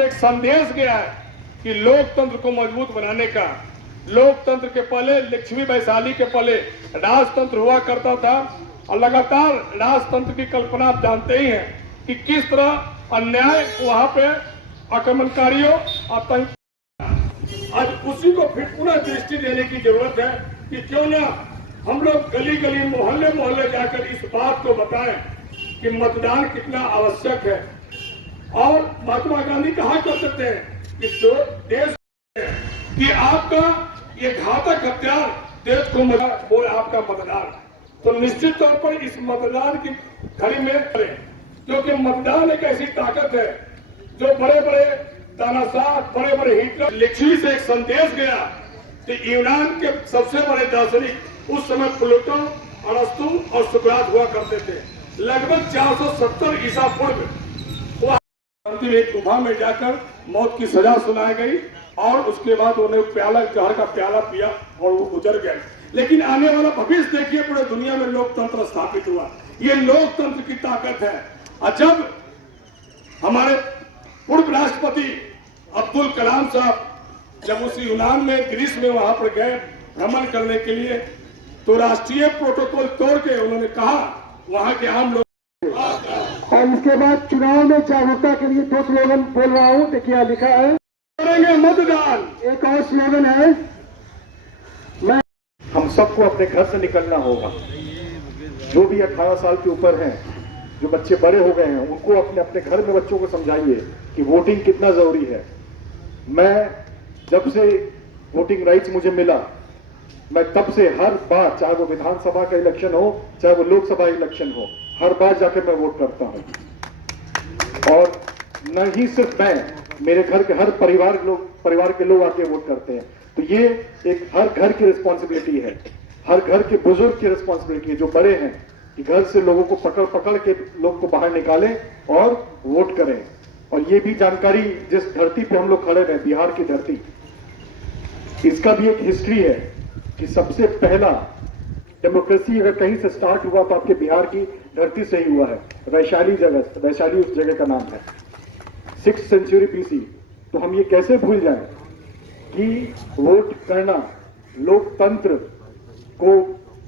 एक संदेश गया है कि लोकतंत्र को मजबूत बनाने का। लोकतंत्र के पहले लक्ष्मी वैशाली के पहले राजतंत्र हुआ करता था और लगातार राजतंत्र की कल्पना आप जानते ही हैं कि किस तरह अन्याय वहां पे आक्रमणकारियों आतंक। आज उसी को फिर पुनः दृष्टि देने की जरूरत है कि क्यों ना हम लोग गली गली मोहल्ले मोहल्ले जाकर इस बात को बताएं कि मतदान कितना आवश्यक है। और महात्मा गांधी कहा करते थे कि जो देश कि आपका ये घातक हथियार देश को वो आपका मतदान। तो निश्चित तौर पर इस मतदान की घड़ी में करें, क्योंकि मतदान एक ऐसी ताकत है जो बड़े बड़े तानाशाह, बड़े बड़े हिटलर। लिखी से एक संदेश गया कि यूनान के सबसे बड़े दार्शनिक उस समय प्लेटो, अरस्तु और सुकरात हुआ करते थे। लगभग 470 ईसा पूर्व एक गुफा में जाकर मौत की सजा सुनाई गई और उसके बाद उन्हें जहर का प्याला पिया और वो गुजर गए। लेकिन आने वाला भविष्य देखिए, पूरे दुनिया में लोकतंत्र स्थापित हुआ। ये लोकतंत्र की ताकत है। और जब हमारे पूर्व राष्ट्रपति अब्दुल कलाम साहब जब उस यूनान में ग्रीस में वहां पर गए भ्रमण करने के लिए, तो राष्ट्रीय प्रोटोकॉल तोड़ के उन्होंने कहा वहां के आम लोग। और इसके बाद चुनाव में जागरूकता के लिए 2 स्लोगन बोल रहा हूँ। देखिए लिखा है, करेंगे मतदान। एक और स्लोगन है, मैं हम सबको अपने घर से निकलना होगा। जो भी 18 साल के ऊपर हैं, जो बच्चे बड़े हो गए हैं, उनको अपने अपने घर में बच्चों को समझाइए कि वोटिंग कितना जरूरी है। मैं जब से वोटिंग राइट्स मुझे मिला, मैं तब से हर बार, चाहे वो विधानसभा का इलेक्शन हो, चाहे वो लोकसभा इलेक्शन हो, हर बार जाकर मैं वोट करता हूं। और न ही सिर्फ मैं, मेरे घर के हर परिवार के लोग आके वोट करते हैं। तो ये एक हर घर की रिस्पॉन्सिबिलिटी है, हर घर के बुजुर्ग की रिस्पॉन्सिबिलिटी है जो बड़े हैं, कि घर से लोगों को पकड़ पकड़ के लोग को बाहर निकालें और वोट करें। और ये भी जानकारी, जिस धरती पे हम लोग खड़े हैं, बिहार की धरती, इसका भी एक हिस्ट्री है कि सबसे पहला डेमोक्रेसी अगर कहीं से स्टार्ट हुआ तो आपके बिहार की धरती से ही हुआ है। वैशाली उस जगह का नाम है, 6th सेंचुरी BC। तो हम ये कैसे भूल जाएं कि वोट करना, लोकतंत्र को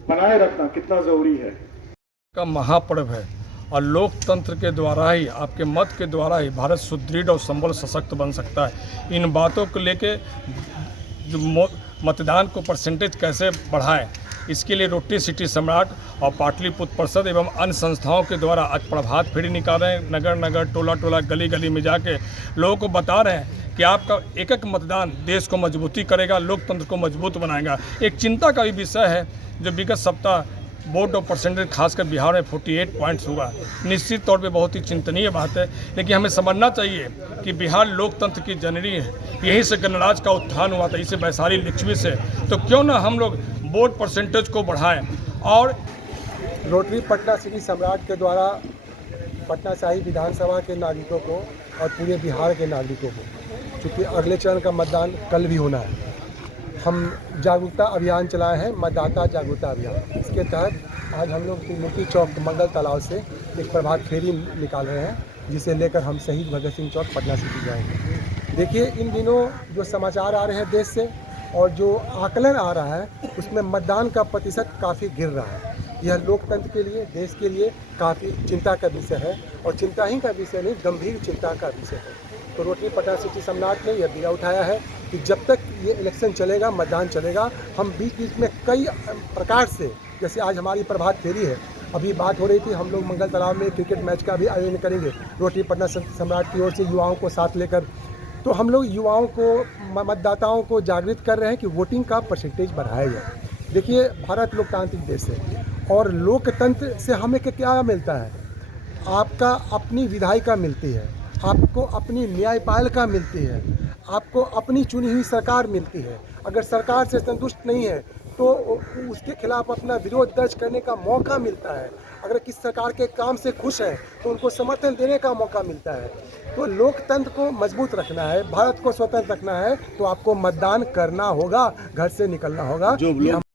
बनाए रखना कितना जरूरी है। का महापर्व है और लोकतंत्र के द्वारा ही, आपके मत के द्वारा ही भारत सुदृढ़ और संबल सशक्त बन सकता है। इन बातों को लेके जो मतदान को परसेंटेज कैसे बढ़ाएं, इसके लिए रोटरी सिटी सम्राट और पाटलिपुत्र परिषद एवं अन्य संस्थाओं के द्वारा आज प्रभात फेरी निकाल रहे हैं। नगर नगर, टोला टोला, गली गली में जाके लोगों को बता रहे हैं कि आपका एक एक मतदान देश को मजबूती करेगा, लोकतंत्र को मजबूत बनाएगा। एक चिंता का भी विषय है जो विगत सप्ताह वोट और परसेंटेज खासकर बिहार में 48 पॉइंट्स हुआ। निश्चित तौर पे बहुत ही चिंतनीय बात है, लेकिन हमें समझना चाहिए कि बिहार लोकतंत्र की जननी है। यहीं से गणराज्य का उत्थान हुआ था, इसे वैशाली लिच्छवी से। तो क्यों ना हम लोग वोट परसेंटेज को बढ़ाएं। और रोटरी पटना सिटी सम्राट के द्वारा पटना शाही विधानसभा के नागरिकों को और पूरे बिहार के नागरिकों को, चूँकि अगले चरण का मतदान कल भी होना है, हम जागरूकता अभियान चलाए हैं, मतदाता जागरूकता अभियान। इसके तहत आज हम लोग त्रिमूर्ति चौक मंगल तालाब से एक प्रभात फेरी निकाल रहे हैं, जिसे लेकर हम शहीद भगत सिंह चौक पटना सिटी जाएंगे। देखिए, इन दिनों जो समाचार आ रहे हैं देश से और जो आकलन आ रहा है, उसमें मतदान का प्रतिशत काफ़ी गिर रहा है। यह लोकतंत्र के लिए, देश के लिए काफ़ी चिंता का विषय है, और चिंता ही का विषय नहीं, गंभीर चिंता का विषय है। तो रोटरी पटना सिटी सम्राट ने यह बीड़ा उठाया है कि जब तक ये इलेक्शन चलेगा, मतदान चलेगा, हम बीच बीच में कई प्रकार से, जैसे आज हमारी प्रभात फेरी है, अभी बात हो रही थी, हम लोग मंगल तालाब में क्रिकेट मैच का भी आयोजन करेंगे रोटरी पटना सम्राट की ओर से, युवाओं को साथ लेकर। तो हम लोग युवाओं को, मतदाताओं को जागृत कर रहे हैं कि वोटिंग का परसेंटेज बढ़ाया जाए। देखिए, भारत लोकतांत्रिक देश है और लोकतंत्र से हमें क्या मिलता है? आपका अपनी विधायिका मिलती है, आपको अपनी न्यायपालिका मिलती है, आपको अपनी चुनी हुई सरकार मिलती है। अगर सरकार से संतुष्ट नहीं है तो उसके खिलाफ अपना विरोध दर्ज करने का मौका मिलता है। अगर किस सरकार के काम से खुश है तो उनको समर्थन देने का मौका मिलता है। तो लोकतंत्र को मजबूत रखना है, भारत को स्वतंत्र रखना है, तो आपको मतदान करना होगा, घर से निकलना होगा।